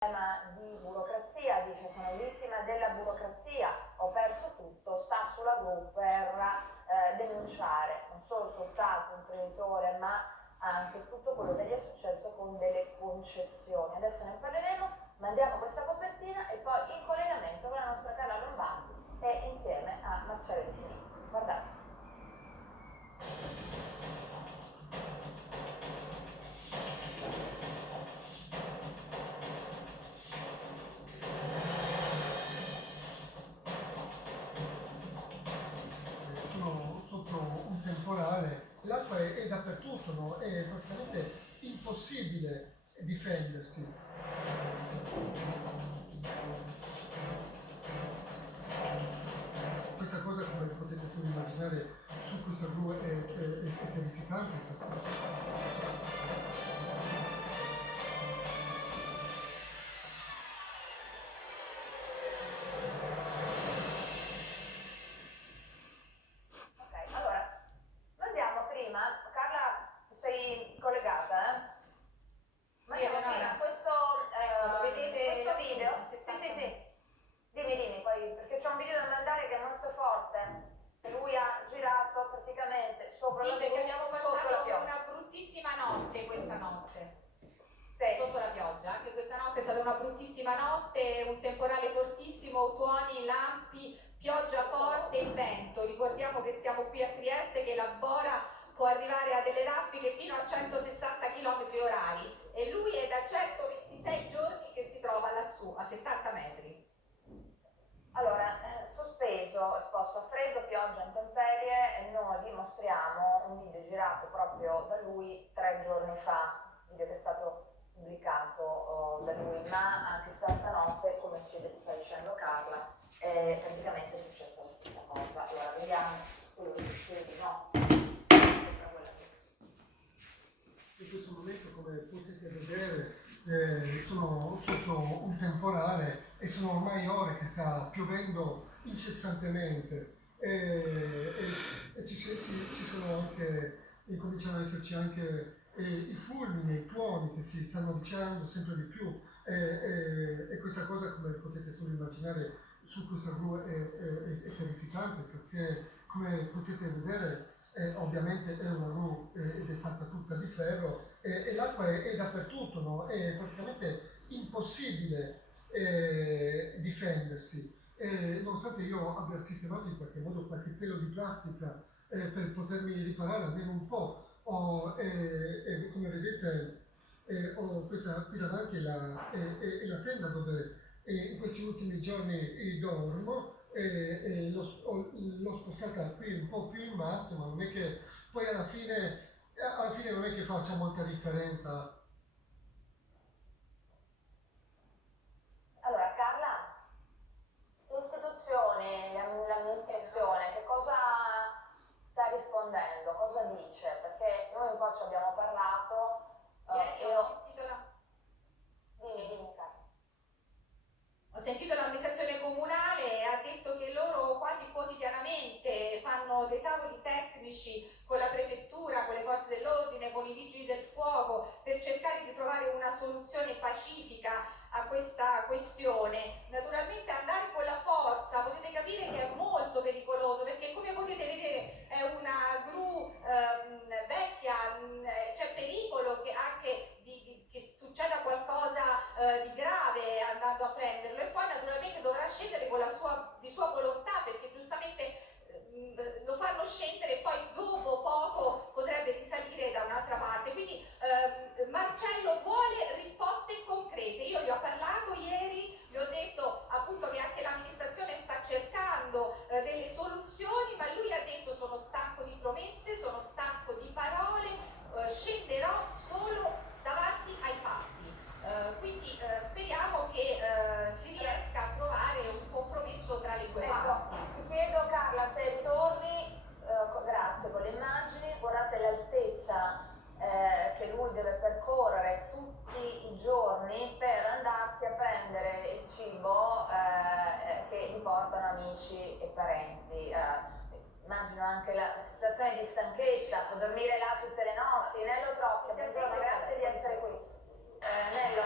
di burocrazia, dice sono vittima della burocrazia, ho perso tutto, sta sulla gru per denunciare non solo il suo stato imprenditore ma anche tutto quello che gli è successo con delle concessioni. Adesso ne parleremo, mandiamo questa copertina e poi in collegamento con la nostra Carla Lombardi e insieme a Marcello Di Finizio. Guardate. Sono sotto un temporale, l'acqua è dappertutto, no? È praticamente impossibile difendersi. Questa cosa, come potete solo immaginare, su questa gru è terrificante. Sei collegata, Mandiamo prima questo, lo vedete questo video? Sì. Dimmi, poi, perché c'è un video da mandare che è molto forte, che lui ha girato praticamente sopra la perché abbiamo passato pioggia. Una bruttissima notte questa notte. Sì. Sotto la pioggia, anche questa notte è stata una bruttissima notte, un temporale fortissimo, tuoni, lampi, pioggia forte e vento. Ricordiamo che siamo qui a Trieste, che la Bora può arrivare a delle raffiche fino a 160 km/h e lui è da 126 giorni che si trova lassù, a 70 metri. Allora, sospeso, esposto a freddo, pioggia, intemperie, e noi vi mostriamo un video girato proprio da lui 3 giorni fa, video che è stato pubblicato da lui, ma anche stanotte, come sta dicendo Carla, praticamente è successa la stessa cosa. Allora, vediamo quello che succede, no? In questo momento, come potete vedere, sono sotto un temporale e sono ormai ore che sta piovendo incessantemente e ci sono anche, cominciano ad esserci anche i fulmini, i tuoni che si stanno avvicinando sempre di più e questa cosa, come potete solo immaginare, su questa gru è terrificante, perché come potete vedere ovviamente è una gru ed è fatta tutta di ferro e l'acqua è dappertutto, no? È praticamente impossibile difendersi. Nonostante io abbia sistemato in qualche modo qualche telo di plastica per potermi riparare almeno un po', come vedete ho questa qui davanti è la tenda dove in questi ultimi giorni dormo. L'ho spostata qui un po' più in basso, ma non è che poi alla fine non è che faccia molta differenza. Allora, Carla, l'istituzione, l'amministrazione, che cosa sta rispondendo? Cosa dice? Perché noi un po' ci abbiamo parlato. Dimmi, Carla. Ho sentito l'amministrazione comunale e ha detto che loro quasi quotidianamente fanno dei tavoli tecnici con la prefettura, con le forze dell'ordine, con i vigili del fuoco per cercare di trovare una soluzione pacifica a questa questione. Naturalmente andare con la forza potete capire che è molto pericoloso, perché come potete vedere è una gru vecchia, c'è pericolo che anche che succeda qualcosa di grave andando a prenderlo, e poi naturalmente dovrà scendere con di sua volontà, perché giustamente lo fanno scendere e poi dopo poco potrebbe risalire da un'altra parte. Quindi Marcello vuole risposte concrete. Io gli ho parlato ieri, gli ho detto appunto che anche l'amministrazione sta cercando delle soluzioni, ma lui ha detto: sono stanco di promesse, sono stanco di parole, scenderò solo davanti ai fatti. Quindi speriamo che si riesca a trovare un compromesso tra le due parti. Ti chiedo, Carla, se ritorni, grazie, con le immagini, guardate l'altezza che lui deve percorrere tutti i giorni per andarsi a prendere il cibo che gli portano amici e parenti. Immagino anche la situazione di stanchezza, può dormire là tutte le notti. Nello Troppi, grazie di essere qui. Nello.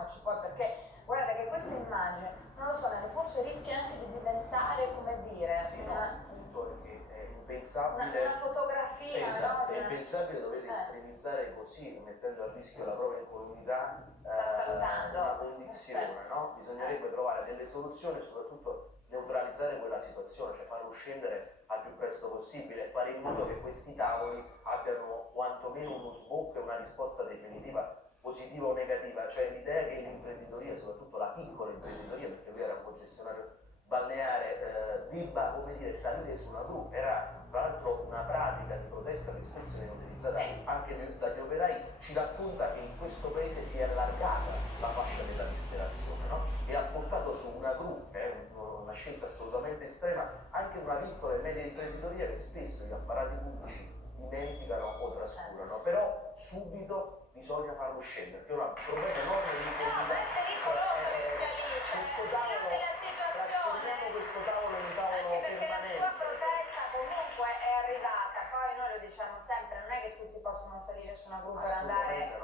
ricordiamoci poi, perché guarda che questa immagine, non lo so, forse rischia anche di diventare, come dire, Sì, no, il punto è che è impensabile. Una fotografia, esatto, no? è impensabile dover estremizzare così, mettendo a rischio la propria incolumità, salutando. una condizione, no? Bisognerebbe trovare delle soluzioni e soprattutto neutralizzare quella situazione, cioè farlo scendere al più presto possibile e fare in modo che questi tavoli abbiano quantomeno uno sbocco e una risposta definitiva, positiva o negativa. Cioè l'idea che l'imprenditoria, soprattutto la piccola imprenditoria, perché lui era un concessionario balneare, debba, come dire, salire su una gru, era tra l'altro una pratica di protesta che spesso viene utilizzata anche dagli operai, ci racconta che in questo paese si è allargata la fascia della disperazione, no? E ha portato su una gru, una scelta assolutamente estrema, anche una piccola e media imprenditoria che spesso gli apparati pubblici dimenticano o trascurano, però subito bisogna farlo scendere, che è un problema enorme di questo tavolo, trasformiamo questo tavolo in un tavolo perché permanente. la sua protesta comunque è arrivata, poi noi lo diciamo sempre, non è che tutti possono salire su una gru per andare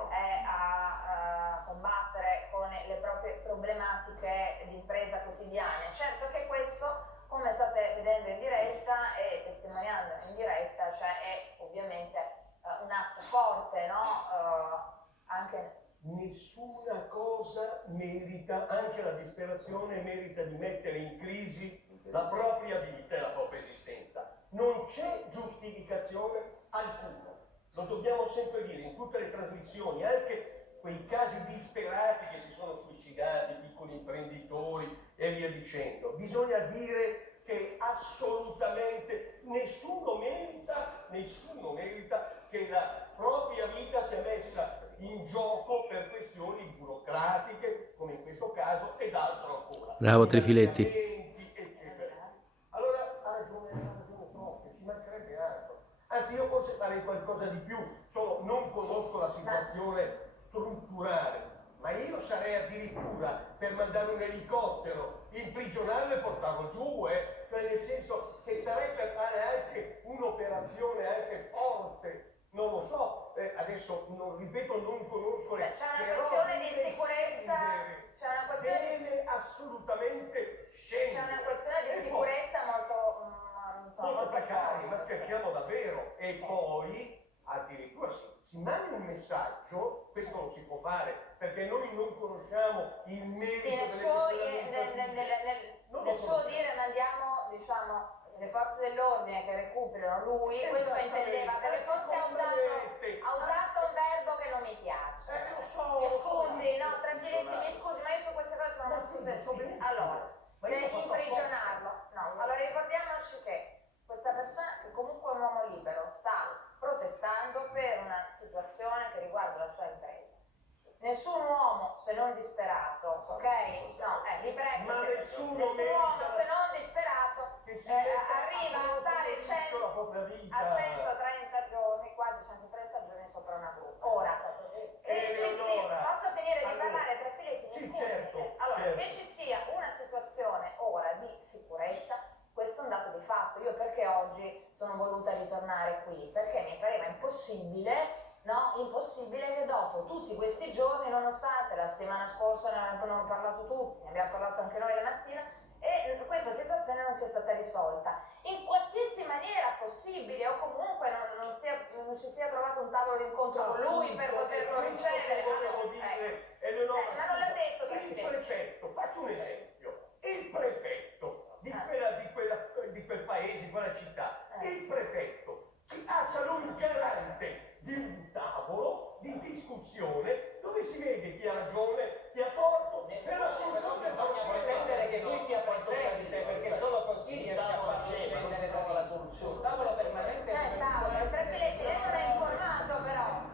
a combattere con le proprie problematiche di impresa quotidiane. Certo che questo, come state vedendo in diretta e testimoniando in diretta, cioè è ovviamente un atto forte, no? Anche nessuna cosa merita, anche la disperazione merita di mettere in crisi la propria vita e la propria esistenza. Non c'è giustificazione alcuna. Lo dobbiamo sempre dire in tutte le trasmissioni, anche quei casi disperati che si sono suicidati, piccoli imprenditori e via dicendo. Bisogna dire che assolutamente nessuno merita che la propria vita sia messa in gioco per questioni burocratiche, come in questo caso, ed altro ancora. Bravo Trifiletti. Eccetera. Allora ha ragione proprio, ci mancherebbe altro. Anzi, io forse farei qualcosa di più, solo non conosco la situazione strutturale, ma io sarei addirittura per mandare un elicottero, imprigionarlo e portarlo giù, cioè nel senso che sarei per fare anche un'operazione anche forte. Non lo so, adesso ripeto, non conosco le... C'è una questione di sicurezza, c'è una questione deve assolutamente scendere. C'è una questione di sicurezza molto precaria, ma scherziamo davvero. E poi addirittura si manda un messaggio, questo lo si può fare, perché noi non conosciamo il merito nel suo dire mandiamo, diciamo, le forze dell'ordine che recuperano lui, questo intendeva, perché forse ha usato un verbo che non mi piace. Mi scusi, no, Trifiletti, mi scusi, ma io su queste cose sono molto sensibile. Allora, imprigionarlo. No, allora ricordiamoci che questa persona, che comunque è un uomo libero, sta protestando per una situazione che riguarda la sua impresa. Nessun uomo, se non disperato, ok? No, vi prego, nessun uomo, se non disperato, arriva a stare 130 giorni, quasi 130 giorni sopra una gru. Ora, che ci sia, posso finire di parlare, Trifiletti? Sì, certo. Che ci sia una situazione ora di sicurezza, questo è un dato di fatto. Io perché oggi sono voluta ritornare qui? Perché mi pareva impossibile che dopo tutti questi giorni, nonostante la settimana scorsa ne abbiamo parlato tutti, ne abbiamo parlato anche noi la mattina, e questa situazione non sia stata risolta in qualsiasi maniera possibile, o comunque non si sia trovato un tavolo d'incontro con lui per poterlo ricevere. Ma non l'ha detto il prefetto, faccio un esempio, il prefetto di quel paese, di quella città, il prefetto si faccia lui il garante di un tavolo di discussione dove si vede chi ha ragione, chi ha torto, per la soluzione. Bisogna pretendere che lui sia presente, perché solo così riesce a far scendere la soluzione. Un tavolo permanente. C'è il tavolo, Trifiletti, lei non è informato però.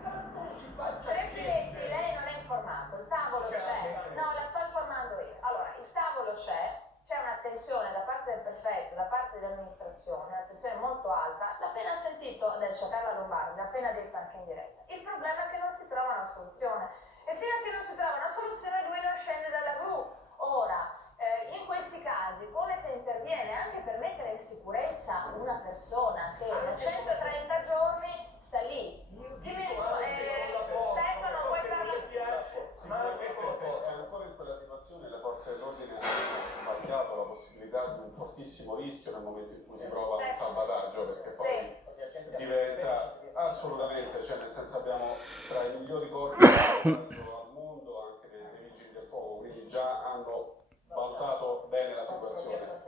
Trifiletti, lei non è informato, il tavolo c'è. No, la sto informando io. Allora, il tavolo c'è un'attenzione da parte del prefetto, da parte dell'amministrazione, un'attenzione molto alta. L'ha appena sentito adesso Carla Lombardi, l'ha appena detto anche in diretta. Il problema è che non si trova una soluzione. E fino a che non si trova una soluzione lui non scende dalla gru. Ora, in questi casi, come si interviene anche per mettere in sicurezza una persona che da 130 giorni sta lì? Chi mi risponde? Stefano, puoi parlare? possibilità di un fortissimo rischio nel momento in cui si prova un salvataggio, perché poi diventa assolutamente, cioè nel senso abbiamo tra i migliori corpi di salvataggio al mondo, anche dei vigili del fuoco, quindi già hanno valutato bene la situazione.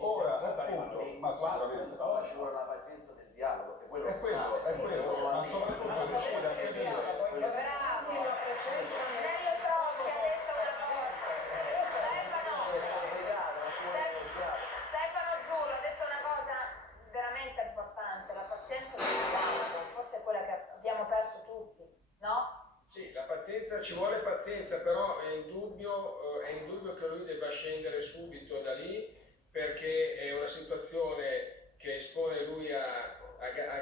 Ora appunto, ma sicuramente Ci vuole la pazienza del dialogo, è quello è quello, ma soprattutto riuscire a capire Bravo, Nello Tronchi ha detto una cosa. Stefano Zurlo ha detto una cosa veramente importante, la pazienza del dialogo, forse è quella che abbiamo perso tutti, no? Sì, la pazienza, ci vuole pazienza, però è indubbio che lui debba scendere subito da lì, perché è una situazione che espone lui a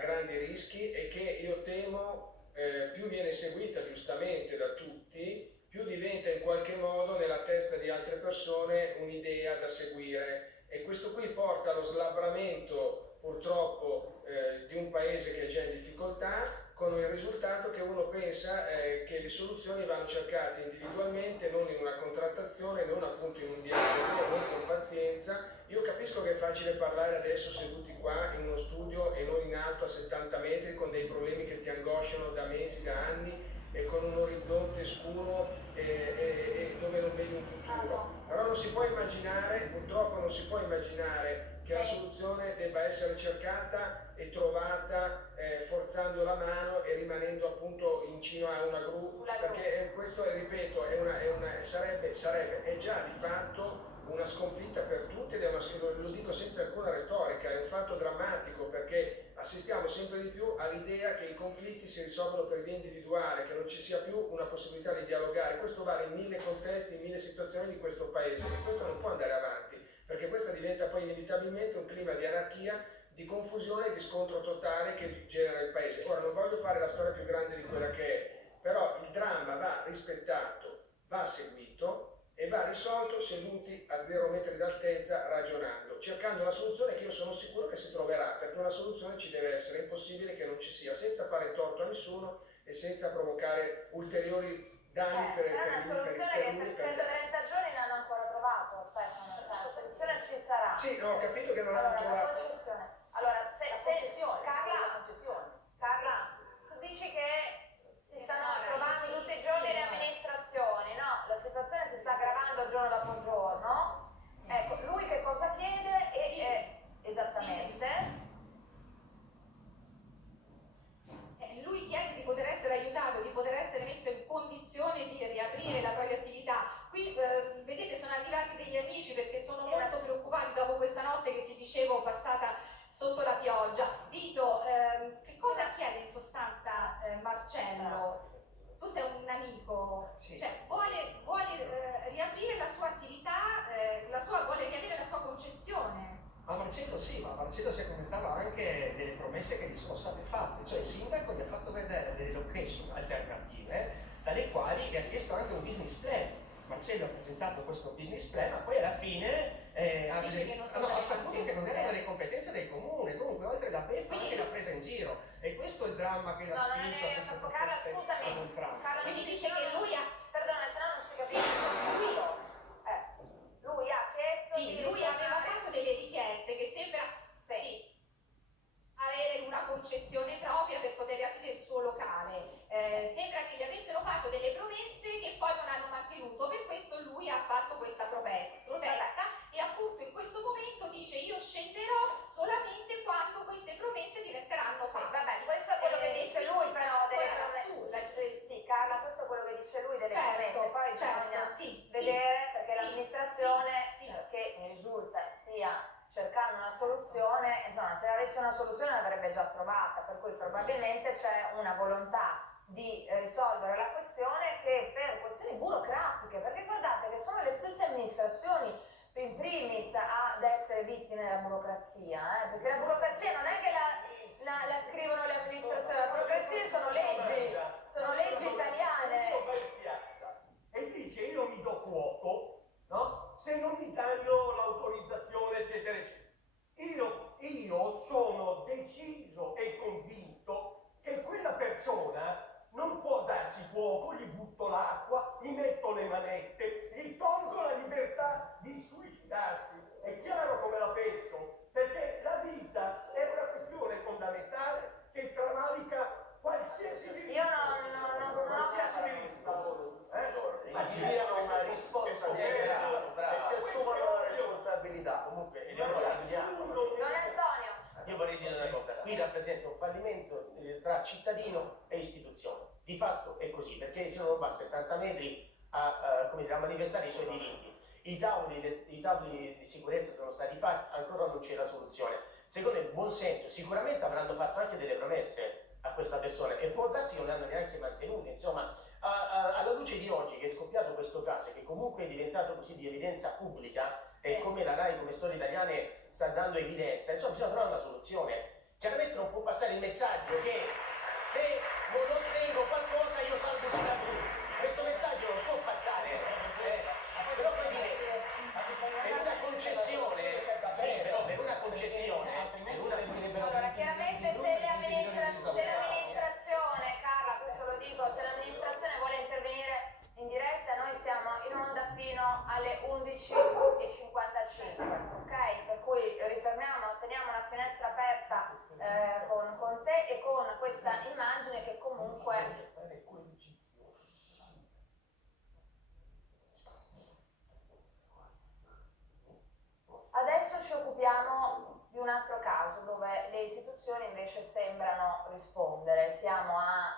grandi rischi e che io temo più viene seguita giustamente da tutti, più diventa in qualche modo nella testa di altre persone un'idea da seguire, e questo qui porta allo slabramento purtroppo di un paese che è già in difficoltà, con il risultato che uno pensa che le soluzioni vanno cercate individualmente, non in una contrattazione, non appunto in un dialogo, non con pazienza. Io capisco che è facile parlare adesso seduti qua in uno studio e non in alto a 70 metri con dei problemi che ti angosciano da mesi, da anni, e con un orizzonte scuro e dove non vedi un futuro. Però non si può immaginare, purtroppo non si può immaginare che la soluzione debba essere cercata e trovata forzando la mano e rimanendo appunto in cima a una gru, perché questo, ripeto, è già di fatto una sconfitta per tutti, ed lo dico senza alcuna retorica, è un fatto drammatico, perché assistiamo sempre di più all'idea che i conflitti si risolvono per via individuale, che non ci sia più una possibilità di dialogare. Questo vale in 1000 contesti, in 1000 situazioni di questo paese, e questo non può andare avanti, perché questa diventa poi inevitabilmente un clima di anarchia, di confusione e di scontro totale che genera il paese. Ora, non voglio fare la storia più grande di quella che è, però il dramma va rispettato, va seguito e va risolto seduti a 0 metri d'altezza, ragionando, cercando una soluzione che io sono sicuro che si troverà, perché una soluzione ci deve essere, è impossibile che non ci sia, senza fare torto a nessuno e senza provocare ulteriori danni per è una soluzione che per 130 giorni non hanno ancora trovato, Stefano, cioè la soluzione ci sarà. Sì, ho capito che non allora, hanno trovato. La concessione. Allora, Carla, tu dici che si stanno trovando tutti i giorni le amministrazioni, no? La situazione si sta aggravando giorno dopo giorno. Ecco, lui che cosa chiede esattamente? Lui chiede di poter essere aiutato, di poter essere messo in condizione di riaprire la propria attività. Qui vedete, sono arrivati degli amici perché sono molto preoccupati dopo questa notte che ti dicevo passata sotto la pioggia. Vito, che cosa chiede in sostanza Marcello? Tu sei un amico, Sì. cioè vuole riaprire la sua attività, vuole riavere la sua concessione. Ma Marcello sì, ma Marcello si accontentava anche delle promesse che gli sono state fatte, cioè il sindaco gli ha fatto vedere delle location alternative dalle quali gli ha chiesto anche un business plan. Marcello ha presentato questo business plan, ma poi alla fine ha saputo che non erano le competenze del comune, comunque oltre la beffa anche l'ha presa in giro, e questo è il dramma che l'ha spinto a queste proposte a non trama. Quindi dice che lui ha... Perdona, se no non si capisce. Lui ha chiesto... Sì, lui aveva fatto delle richieste che sembra avere una concessione propria per poter riaprire il suo locale. Sembra che gli avessero fatto delle promesse che poi non hanno mantenuto, per questo lui ha fatto questa protesta e appunto in questo momento dice: io scenderò solamente quando queste promesse diventeranno fatte. Vabbè, questo è quello che dice lui, però delle promesse. Sì, Carla, questo è quello che dice lui delle promesse, poi bisogna vedere, perché l'amministrazione che mi risulta stia cercando una soluzione, insomma, se avesse una soluzione l'avrebbe già trovata, per cui probabilmente c'è una volontà di risolvere la questione che per questioni burocratiche, perché guardate che sono le stesse amministrazioni in primis ad essere vittime della burocrazia, perché la burocrazia non è che la scrivono le amministrazioni, la burocrazia sono leggi italiane. Uno va in piazza e dice: io mi do fuoco, no? Se non mi danno l'autorizzazione, eccetera, eccetera. Io sono deciso e convinto che quella persona non può darsi fuoco, gli butto l'acqua, gli metto le manette, gli tolgo la libertà di suicidarsi. realtà comunque Eleonora abbiamo. Don Antonio. Io vorrei dire una cosa, qui rappresenta un fallimento tra cittadino e istituzione. Di fatto è così, perché se non va a 70 metri a manifestare i suoi diritti. I tavoli di sicurezza sono stati fatti, ancora non c'è la soluzione. Secondo il buon senso, sicuramente avranno fatto anche delle promesse a questa persona e può darsi che non le hanno neanche mantenute. Insomma, alla luce di oggi che è scoppiato questo caso, che comunque è diventato così di evidenza pubblica, e come la RAI, come Storie Italiane, sta dando evidenza, insomma bisogna trovare una soluzione. Chiaramente non può passare il messaggio che se non ottengo qualcosa io salgo sulla cruz. Questo messaggio non può passare. Però poi dire, per una concessione, sì, però per una concessione, Allora, chiaramente se l'amministrazione, Carla, questo lo dico, se l'amministrazione vuole intervenire in diretta, noi siamo in onda fino alle 11:55, ok? Per cui teniamo una finestra aperta con te e con questa immagine che comunque... Adesso ci occupiamo di un altro caso dove le istituzioni invece sembrano rispondere. Siamo a